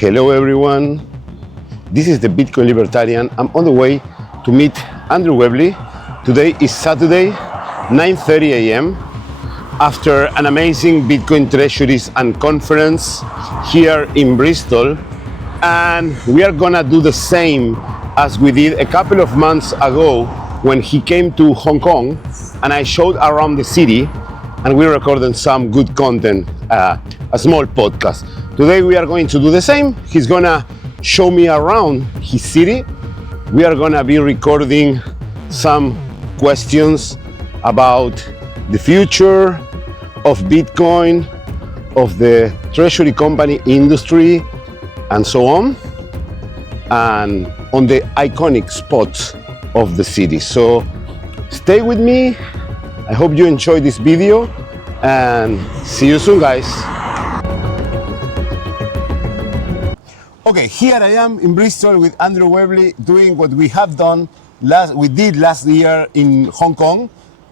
Hello everyone, this is the Bitcoin Libertarian. I'm on the way to meet Andrew Webley. Today is Saturday, 9:30 a.m. after an amazing Bitcoin Treasuries and Conference here in Bristol. And we are gonna do the same as we did a couple of months ago when he came to Hong Kong and I showed around the city and we recorded some good content, a small podcast. Today we are going to do the same. He's gonna show me around his city. We are gonna be recording some questions about the future of Bitcoin, of the treasury company industry, and so on, and on the iconic spots of the city. So stay with me. I hope you enjoyed this video and see you soon, guys. Okay, here I am in Bristol with Andrew Webley doing what we have done last year in Hong Kong.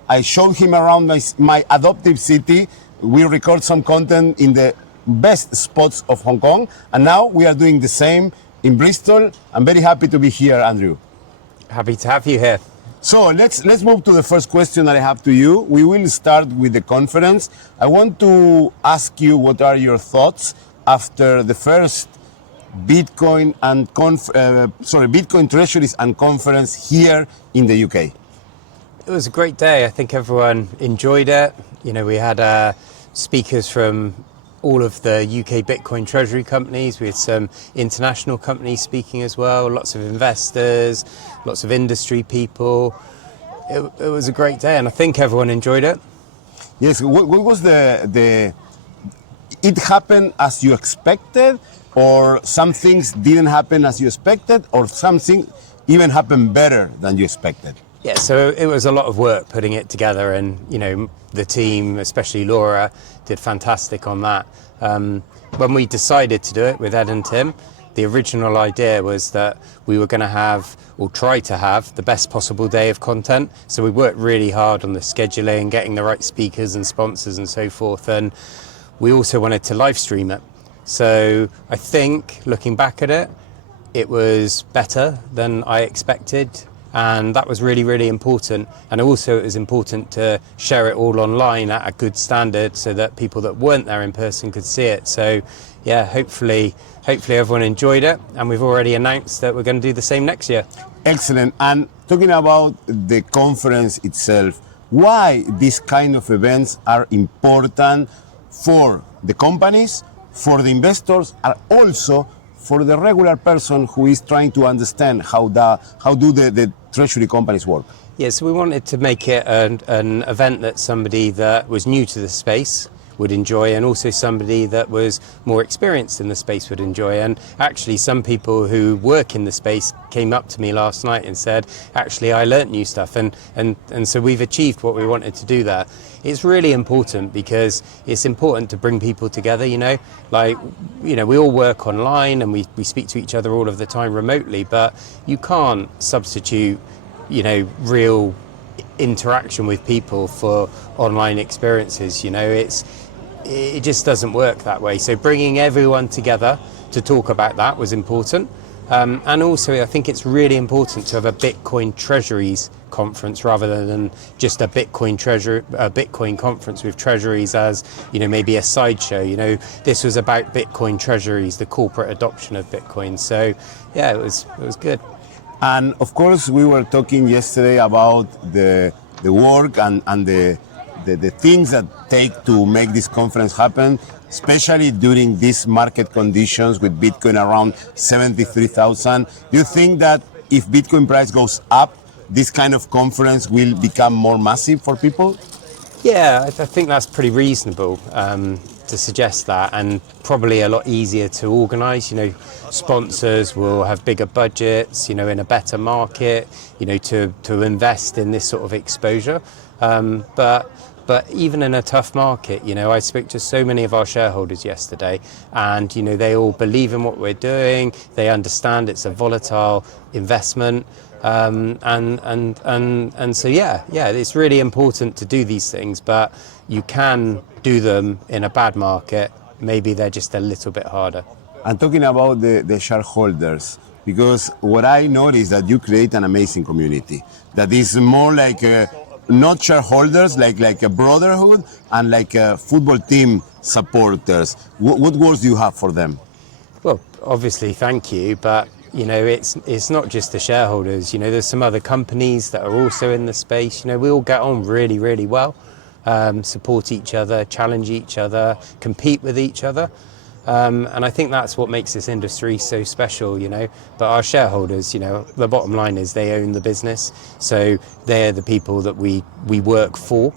I showed him around my adoptive city. We record some content in the best spots of Hong Kong, and now we are doing the same in Bristol. I'm very happy to be here, Andrew. Happy to have you here. So let's move to the first question that I have to you. We will start with the conference. I want to ask you what are your thoughts after the first Bitcoin Treasuries and Conference here in the UK. It was a great day. I think everyone enjoyed it. You know, we had speakers from all of the UK Bitcoin Treasury companies. We had some international companies speaking as well, lots of investors, lots of industry people. It was a great day and I think everyone enjoyed it. Yes, what was it happened as you expected, or some things didn't happen as you expected, or something even happened better than you expected? Yeah, so it was a lot of work putting it together, and you know, the team, especially Laura, did fantastic on that. When we decided to do it with Ed and Tim, the original idea was that we were going to have, or try to have, the best possible day of content. So we worked really hard on the scheduling, getting the right speakers and sponsors and so forth, and we also wanted to live stream it. So I think, looking back at it, it was better than I expected. And that was really, really important. And also it was important to share it all online at a good standard so that people that weren't there in person could see it. So yeah, hopefully everyone enjoyed it. And we've already announced that we're going to do the same next year. Excellent. And talking about the conference itself, why these kind of events are important for the companies, for the investors, and also for the regular person who is trying to understand how do the treasury companies work? Yeah, so we wanted to make it an event that somebody that was new to the space would enjoy, and also somebody that was more experienced in the space would enjoy. And actually some people who work in the space came up to me last night and said, actually I learnt new stuff, and so we've achieved what we wanted to do there. It's really important because it's important to bring people together, you know, like, you know, we all work online and we speak to each other all of the time remotely, but you can't substitute, you know, real interaction with people for online experiences. You know, it just doesn't work that way. So bringing everyone together to talk about that was important. And also I think it's really important to have a Bitcoin Treasuries conference rather than just a Bitcoin conference with treasuries as, you know, maybe a sideshow. You know, this was about Bitcoin Treasuries, the corporate adoption of Bitcoin. So yeah, it was good. And of course we were talking yesterday about the work and the things that take to make this conference happen, especially during these market conditions with Bitcoin around 73,000. Do you think that if Bitcoin price goes up, this kind of conference will become more massive for people? Yeah, I think that's pretty reasonable to suggest that, and probably a lot easier to organise. You know, sponsors will have bigger budgets, you know, in a better market, you know, to invest in this sort of exposure. But even in a tough market, you know, I spoke to so many of our shareholders yesterday, and, you know, they all believe in what we're doing. They understand it's a volatile investment. And so yeah, it's really important to do these things, but you can do them in a bad market. Maybe they're just a little bit harder. And talking about the shareholders, because what I noticed that you create an amazing community that is more like not shareholders, like a brotherhood and like a football team supporters. What words do you have for them? Well, obviously, thank you, but it's not just the shareholders. There's some other companies that are also in the space. We all get on really, really well, support each other, challenge each other, compete with each other. And I think that's what makes this industry so special, But our shareholders, the bottom line is they own the business. So they're the people that we work for.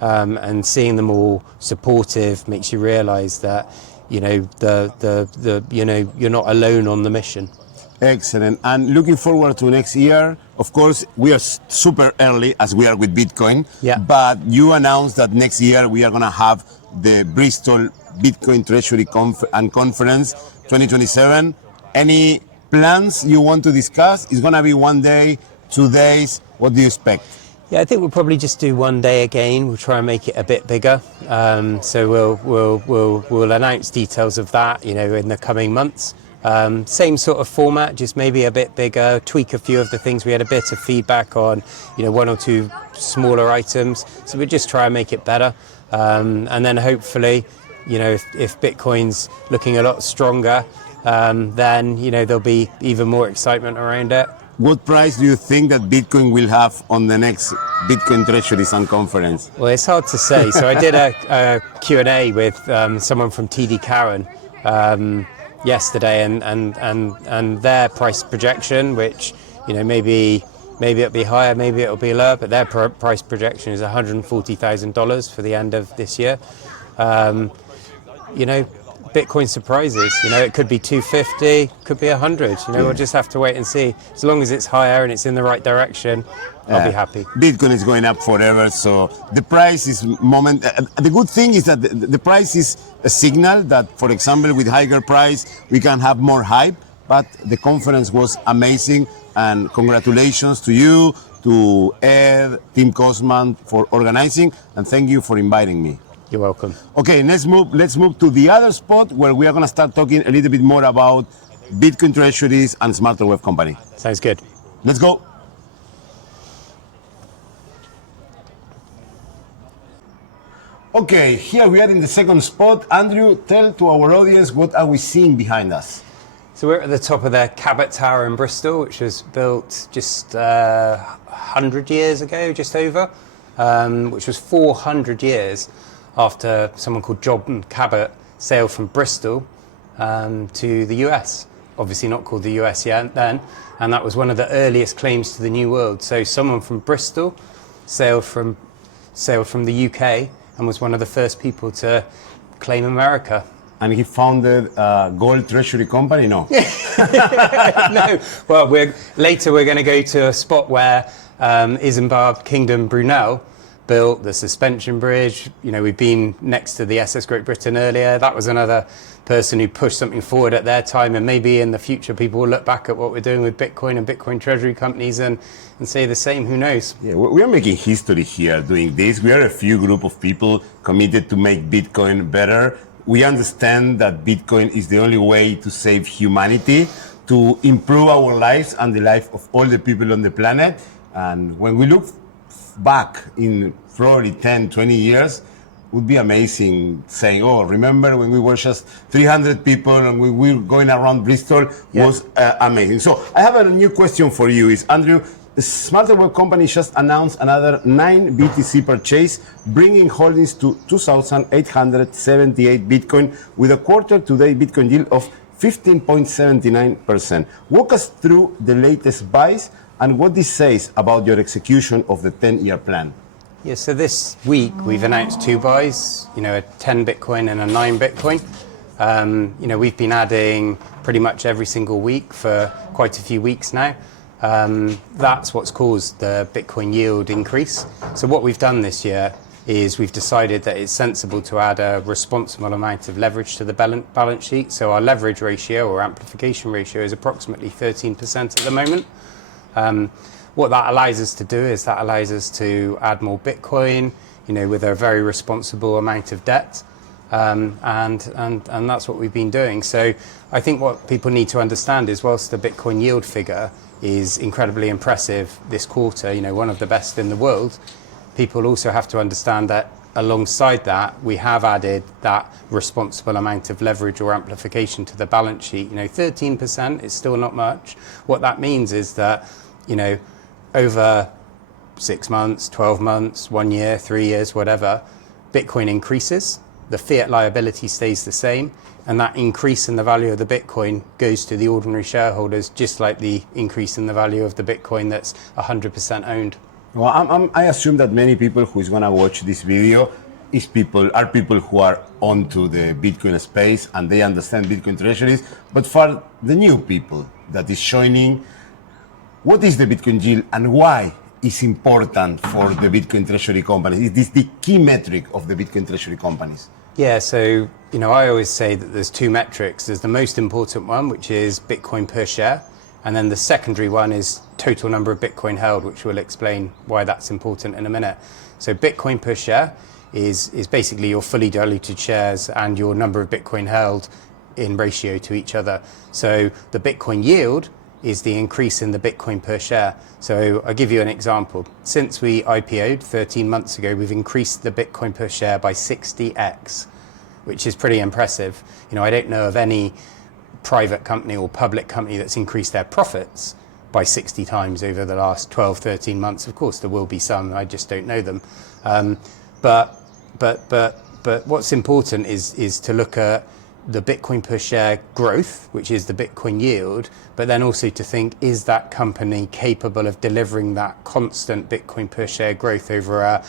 And seeing them all supportive makes you realise that, you're not alone on the mission. Excellent. And looking forward to next year, of course, we are super early as we are with Bitcoin. Yeah. But you announced that next year we are going to have the Bristol Bitcoin Treasury Conference 2027. Any plans you want to discuss? It's going to be 1 day, 2 days. What do you expect? Yeah, I think we'll probably just do 1 day again. We'll try and make it a bit bigger. So we'll announce details of that, in the coming months. Same sort of format, just maybe a bit bigger, tweak a few of the things. We had a bit of feedback on, 1 or 2 smaller items. So we'll just try and make it better. And then hopefully, if Bitcoin's looking a lot stronger, then, there'll be even more excitement around it. What price do you think that Bitcoin will have on the next Bitcoin Treasuries Conference? Well, it's hard to say. So I did a Q&A with someone from TD Cowen yesterday, and their price projection, which maybe it'll be higher, maybe it'll be lower, but their price projection is $140,000 for the end of this year. Bitcoin surprises. It could be 250, could be 100. We'll just have to wait and see. As long as it's higher and it's in the right direction, I'll be happy. Bitcoin is going up forever, so the price is the good thing is that the price is a signal that, for example, with higher price, we can have more hype. But the conference was amazing, and congratulations to you, to Ed, Team Cosman for organizing, and thank you for inviting me. You're welcome. Okay, let's move to the other spot where we are going to start talking a little bit more about Bitcoin Treasuries and Smarter Web Company. Sounds good. Let's go. Okay, here we are in the second spot. Andrew, tell to our audience what are we seeing behind us? So we're at the top of the Cabot Tower in Bristol, which was built just 100 years ago, just over, which was 400 years after someone called John Cabot sailed from Bristol to the US. Obviously not called the US yet then, and that was one of the earliest claims to the New World. So someone from Bristol sailed from the UK and was one of the first people to claim America. And he founded a gold treasury company? No. No. Well, later we're going to go to a spot where Isambard Kingdom Brunel built the suspension bridge. We've been next to the SS Great Britain earlier. That was another person who pushed something forward at their time, and maybe in the future people will look back at what we're doing with Bitcoin and Bitcoin treasury companies and say the same. Who knows? Yeah, we are making history here doing this. We are a few group of people committed to make Bitcoin better. We understand that Bitcoin is the only way to save humanity, to improve our lives and the life of all the people on the planet. And when we look back in probably 10, 20 years, it would be amazing saying, oh, remember when we were just 300 people and we were going around Bristol? Yeah. Was amazing. So I have a new question for you is, Andrew, the Smarter Web Company just announced another 9 BTC purchase, bringing holdings to 2,878 Bitcoin with a quarter-to-date Bitcoin yield of 15.79%. Walk us through the latest buys and what this says about your execution of the 10-year plan. Yeah, so this week we've announced 2 buys, a 10 Bitcoin and a 9 Bitcoin. We've been adding pretty much every single week for quite a few weeks now. That's what's caused the Bitcoin yield increase. So what we've done this year is we've decided that it's sensible to add a responsible amount of leverage to the balance sheet. So our leverage ratio or amplification ratio is approximately 13% at the moment. What that allows us to do is that allows us to add more Bitcoin, with a very responsible amount of debt. and that's what we've been doing. So I think what people need to understand is, whilst the Bitcoin yield figure is incredibly impressive this quarter, one of the best in the world, people also have to understand that alongside that, we have added that responsible amount of leverage or amplification to the balance sheet. 13% is still not much. What that means is that, over 6 months, 12 months, 1 year, 3 years, whatever, Bitcoin increases, the fiat liability stays the same, and that increase in the value of the Bitcoin goes to the ordinary shareholders, just like the increase in the value of the Bitcoin that's 100% owned. Well, I assume that many people who is gonna watch this video are people who are onto the Bitcoin space and they understand Bitcoin treasuries. But for the new people that is joining, what is the Bitcoin yield and why is important for the Bitcoin treasury companies? Is this the key metric of the Bitcoin treasury companies? Yeah, so I always say that there's two metrics. There's the most important one, which is Bitcoin per share, and then the secondary one is total number of Bitcoin held, which will explain why that's important in a minute. So Bitcoin per share is basically your fully diluted shares and your number of Bitcoin held in ratio to each other. So the Bitcoin yield is the increase in the Bitcoin per share. So I'll give you an example. Since we IPO'd 13 months ago, we've increased the Bitcoin per share by 60x, which is pretty impressive. I don't know of any private company or public company that's increased their profits by 60 times over the last 12, 13 months. Of course, there will be some, I just don't know them. But what's important is to look at the Bitcoin per share growth, which is the Bitcoin yield, but then also to think, is that company capable of delivering that constant Bitcoin per share growth over a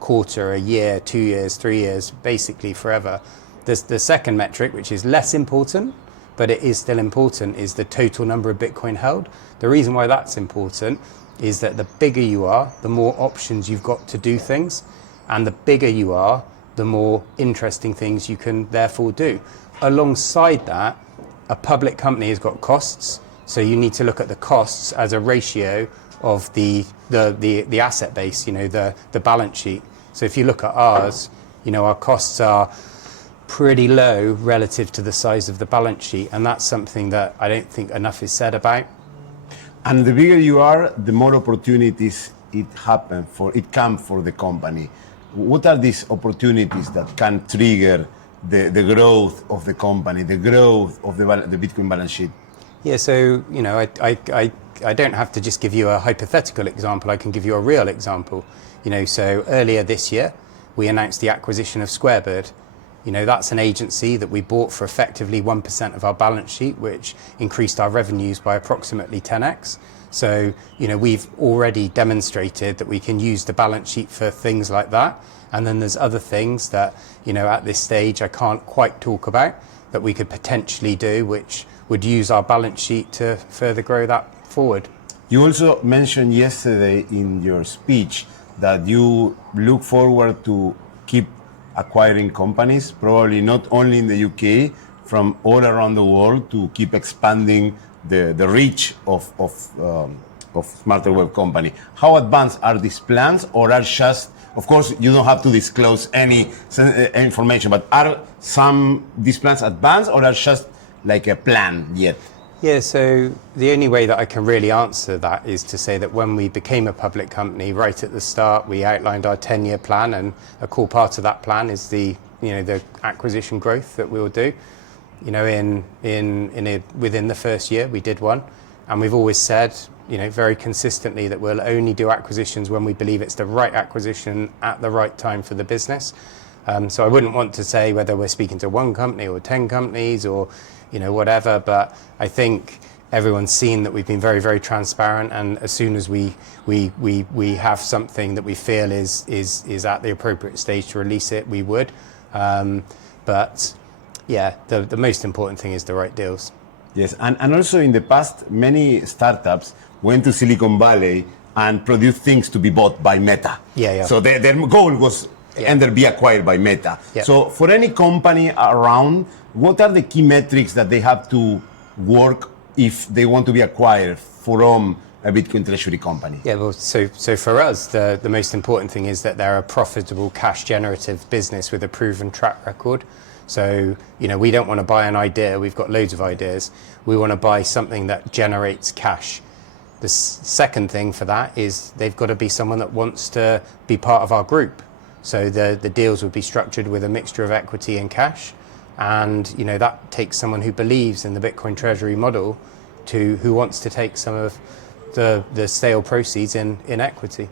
quarter, a year, 2 years, 3 years, basically forever. The second metric, which is less important, but it is still important, is the total number of Bitcoin held. The reason why that's important is that the bigger you are, the more options you've got to do things, and the bigger you are, the more interesting things you can therefore do. Alongside that, a public company has got costs, so you need to look at the costs as a ratio of the asset base, the balance sheet. So if you look at ours, our costs are pretty low relative to the size of the balance sheet, and that's something that I don't think enough is said about. And the bigger you are, the more opportunities it come for the company. What are these opportunities that can trigger the growth of the company, the growth of the Bitcoin balance sheet? Yeah, so I don't have to just give you a hypothetical example. I can give you a real example. So earlier this year, we announced the acquisition of Squarebird. That's an agency that we bought for effectively 1% of our balance sheet, which increased our revenues by approximately 10x. So, we've already demonstrated that we can use the balance sheet for things like that. And then there's other things that, at this stage, I can't quite talk about that we could potentially do, which would use our balance sheet to further grow that forward. You also mentioned yesterday in your speech that you look forward to keep acquiring companies, probably not only in the UK, from all around the world, to keep expanding the reach of Smarter Web Company. How advanced are these plans, or are just, of course, you don't have to disclose any information, but are these plans advanced, or are just like a plan yet? Yeah, so the only way that I can really answer that is to say that when we became a public company, right at the start, we outlined our 10-year plan, and a core part of that plan is the acquisition growth that we'll do. Within the first year, we did one, and we've always said, very consistently, that we'll only do acquisitions when we believe it's the right acquisition at the right time for the business. So I wouldn't want to say whether we're speaking to one company or 10 companies or whatever, but I think everyone's seen that we've been very, very transparent, and as soon as we have something that we feel is at the appropriate stage to release it, we would. But yeah, the most important thing is the right deals. Yes, and also in the past, many startups went to Silicon Valley and produced things to be bought by Meta. Yeah. So their goal was either be acquired by Meta. Yeah. So for any company around, what are the key metrics that they have to work if they want to be acquired from a Bitcoin Treasury company? Yeah, well, so for us, the most important thing is that they're a profitable, cash-generative business with a proven track record. So, we don't want to buy an idea. We've got loads of ideas. We want to buy something that generates cash. The second thing for that is they've got to be someone that wants to be part of our group. So the deals would be structured with a mixture of equity and cash. And, that takes someone who believes in the Bitcoin Treasury model who wants to take some of the sale proceeds in equity.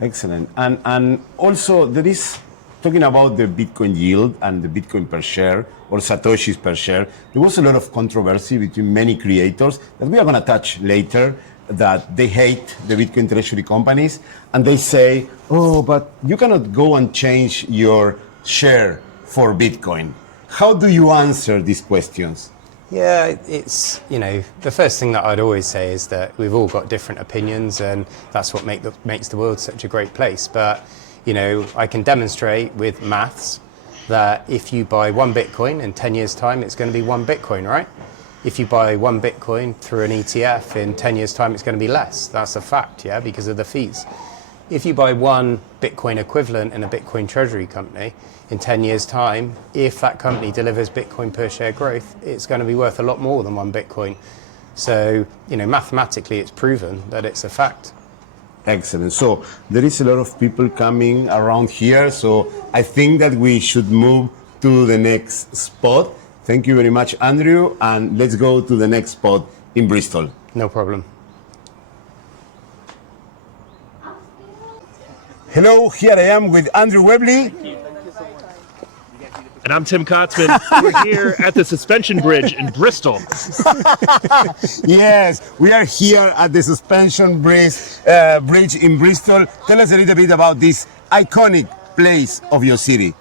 Excellent. And also there is, talking about the Bitcoin yield and the Bitcoin per share or Satoshis per share, there was a lot of controversy between many creators that we are going to touch later, that they hate the Bitcoin Treasury companies and they say, oh, but you cannot go and change your share for Bitcoin. How do you answer these questions? Yeah, it's, the first thing that I'd always say is that we've all got different opinions and that's what makes the world such a great place. But, I can demonstrate with maths that if you buy one Bitcoin in 10 years' time, it's going to be one Bitcoin, right? If you buy one Bitcoin through an ETF in 10 years' time, it's going to be less. That's a fact, yeah, because of the fees. If you buy one Bitcoin equivalent in a Bitcoin Treasury company, in 10 years' time, if that company delivers Bitcoin per share growth, it's going to be worth a lot more than one Bitcoin. So, mathematically, it's proven that it's a fact. Excellent. So there is a lot of people coming around here. So I think that we should move to the next spot. Thank you very much, Andrew. And let's go to the next spot in Bristol. No problem. Hello, here I am with Andrew Webley. And I'm Tim Kotzman. We're here at the suspension bridge in Bristol. Yes, we are here at the suspension bridge in Bristol. Tell us a little bit about this iconic place of your city.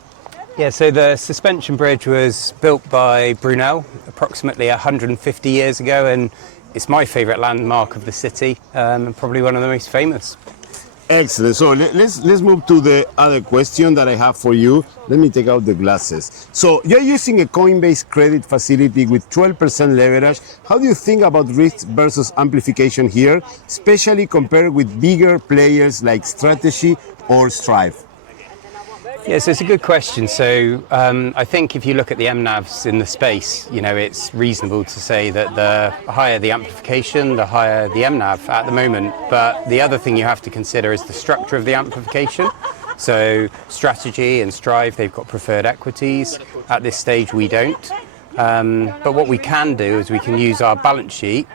Yeah, so the suspension bridge was built by Brunel approximately 150 years ago, and it's my favourite landmark of the city, and probably one of the most famous. Excellent. So let's move to the other question that I have for you. Let me take out the glasses. So you're using a Coinbase credit facility with 12% leverage. How do you think about risk versus amplification here, especially compared with bigger players like Strategy or Strive? Yes, it's a good question. So I think if you look at the MNAVs in the space, it's reasonable to say that the higher the amplification, the higher the MNAV at the moment. But the other thing you have to consider is the structure of the amplification. So Strategy and Strive, they've got preferred equities. At this stage, we don't. But what we can do is we can use our balance sheet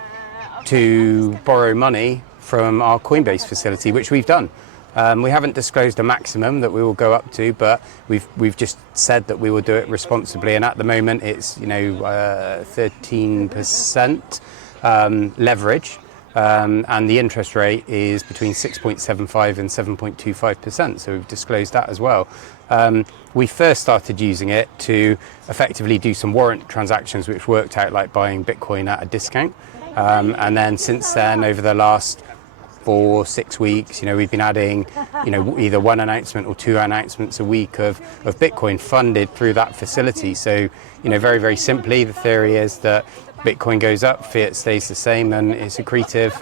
to borrow money from our Coinbase facility, which we've done. We haven't disclosed a maximum that we will go up to, but we've just said that we will do it responsibly. And at the moment, it's 13% leverage, and the interest rate is between 6.75 and 7.25%. So we've disclosed that as well. We first started using it to effectively do some warrant transactions, which worked out like buying Bitcoin at a discount. And then since then, over the last 4 or 6 weeks, we've been adding, either one announcement or 2 announcements a week of Bitcoin funded through that facility. So, very, very simply, the theory is that Bitcoin goes up, fiat stays the same, and it's accretive,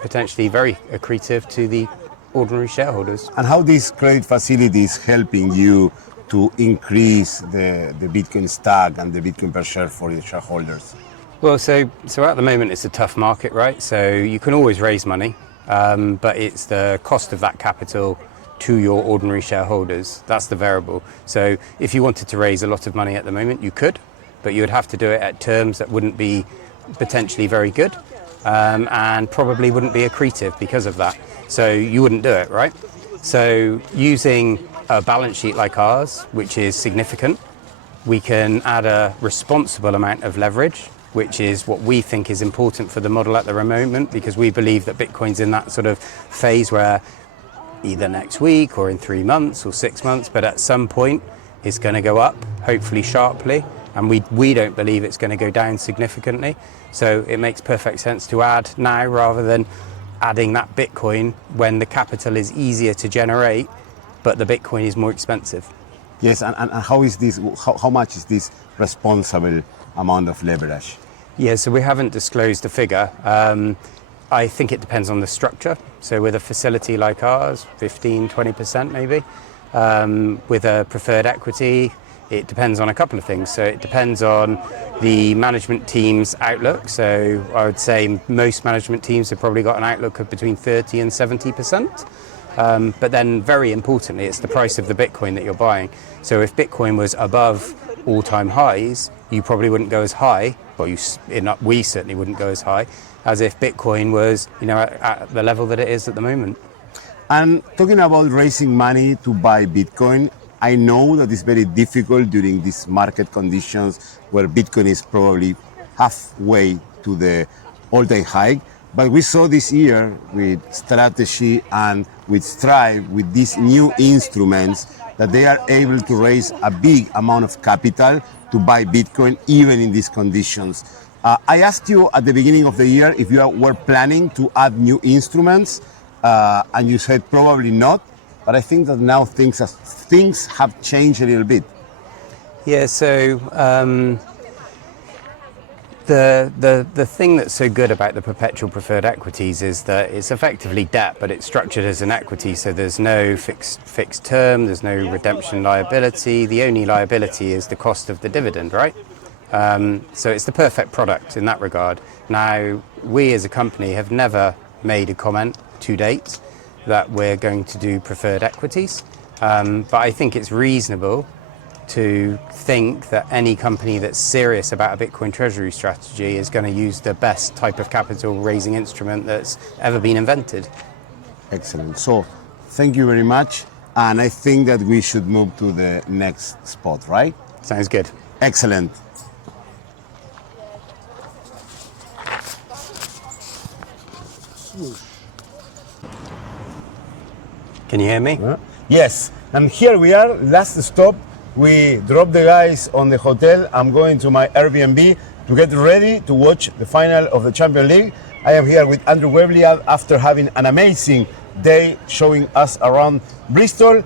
potentially very accretive to the ordinary shareholders. And how this credit facility is helping you to increase the Bitcoin stack and the Bitcoin per share for your shareholders? Well, so at the moment it's a tough market, right? So you can always raise money, but it's the cost of that capital to your ordinary shareholders. That's the variable. So if you wanted to raise a lot of money at the moment, you could, but you would have to do it at terms that wouldn't be potentially very good, and probably wouldn't be accretive because of that. So you wouldn't do it, right? So using a balance sheet like ours, which is significant, we can add a responsible amount of leverage, which is what we think is important for the model at the moment, because we believe that Bitcoin's in that sort of phase where either next week or in 3 months or 6 months, but at some point it's going to go up, hopefully sharply, and we don't believe it's going to go down significantly. So it makes perfect sense to add now rather than adding that Bitcoin when the capital is easier to generate, but the Bitcoin is more expensive. Yes, and how is this? How much is this responsible amount of leverage? Yeah, so we haven't disclosed the figure. I think it depends on the structure. So with a facility like ours, 15-20% maybe. With a preferred equity, it depends on a couple of things. So it depends on the management team's outlook. So I would say most management teams have probably got an outlook of between 30 and 70%. But then very importantly, it's the price of the Bitcoin that you're buying. So if Bitcoin was above all-time highs, you probably wouldn't go as high. Well, we certainly wouldn't go as high as if Bitcoin was, at the level that it is at the moment. And talking about raising money to buy Bitcoin, I know that it's very difficult during these market conditions where Bitcoin is probably halfway to the all-time high. But we saw this year with Strategy and with Strive, with these new instruments, that they are able to raise a big amount of capital to buy Bitcoin even in these conditions. I asked you at the beginning of the year if you were planning to add new instruments, and you said probably not. But I think that now things have changed a little bit. Yeah, so the thing that's so good about the perpetual preferred equities is that it's effectively debt, but it's structured as an equity. So there's no fixed term, there's no redemption liability. The only liability is the cost of the dividend, right? So it's the perfect product in that regard. Now, we as a company have never made a comment to date that we're going to do preferred equities, but I think it's reasonable to think that any company that's serious about a Bitcoin treasury strategy is going to use the best type of capital raising instrument that's ever been invented. Excellent. So thank you very much. And I think that we should move to the next spot, right? Sounds good. Excellent. Can you hear me? Yes. And here we are, last stop. We dropped the guys on the hotel. I'm going to my Airbnb to get ready to watch the final of the Champions League. I am here with Andrew Webley after having an amazing day showing us around Bristol.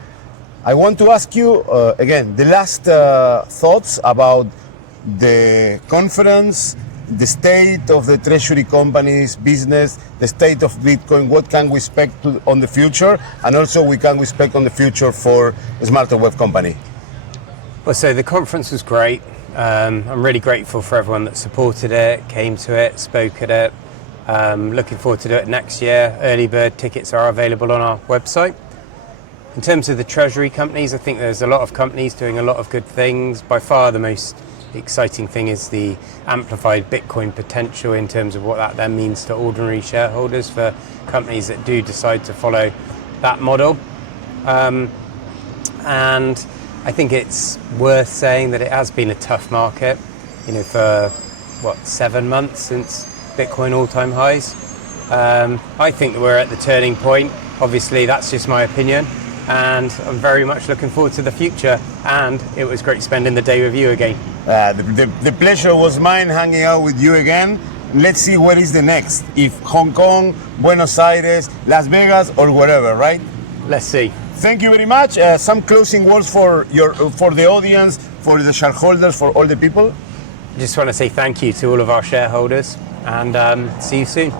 I want to ask you again the last thoughts about the conference, the state of the treasury company's business, the state of Bitcoin. What can we expect on the future, and also we can expect on the future for a Smarter Web company? Well, so the conference was great. I'm really grateful for everyone that supported it, came to it, spoke at it. Looking forward to do it next year. Early bird tickets are available on our website. In terms of the treasury companies, I think there's a lot of companies doing a lot of good things. By far the most exciting thing is the amplified Bitcoin potential in terms of what that then means to ordinary shareholders for companies that do decide to follow that model. And I think it's worth saying that it has been a tough market, for 7 months since Bitcoin all-time highs. I think that we're at the turning point. Obviously, that's just my opinion, and I'm very much looking forward to the future. And it was great spending the day with you again. The pleasure was mine hanging out with you again. Let's see what is the next. If Hong Kong, Buenos Aires, Las Vegas, or wherever, right? Let's see. Thank you very much. Some closing words for the audience, for the shareholders, for all the people. I just want to say thank you to all of our shareholders, and see you soon.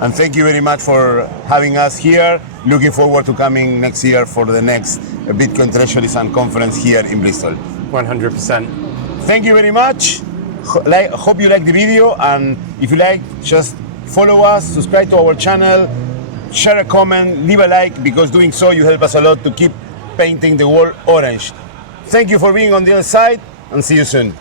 And thank you very much for having us here. Looking forward to coming next year for the next Bitcoin Treasuries Conference here in Bristol. 100%. Thank you very much. Hope you like the video, and if you like, just follow us, subscribe to our channel, share a comment, leave a like, because doing so you help us a lot to keep painting the world orange. Thank you for being on the other side, and see you soon.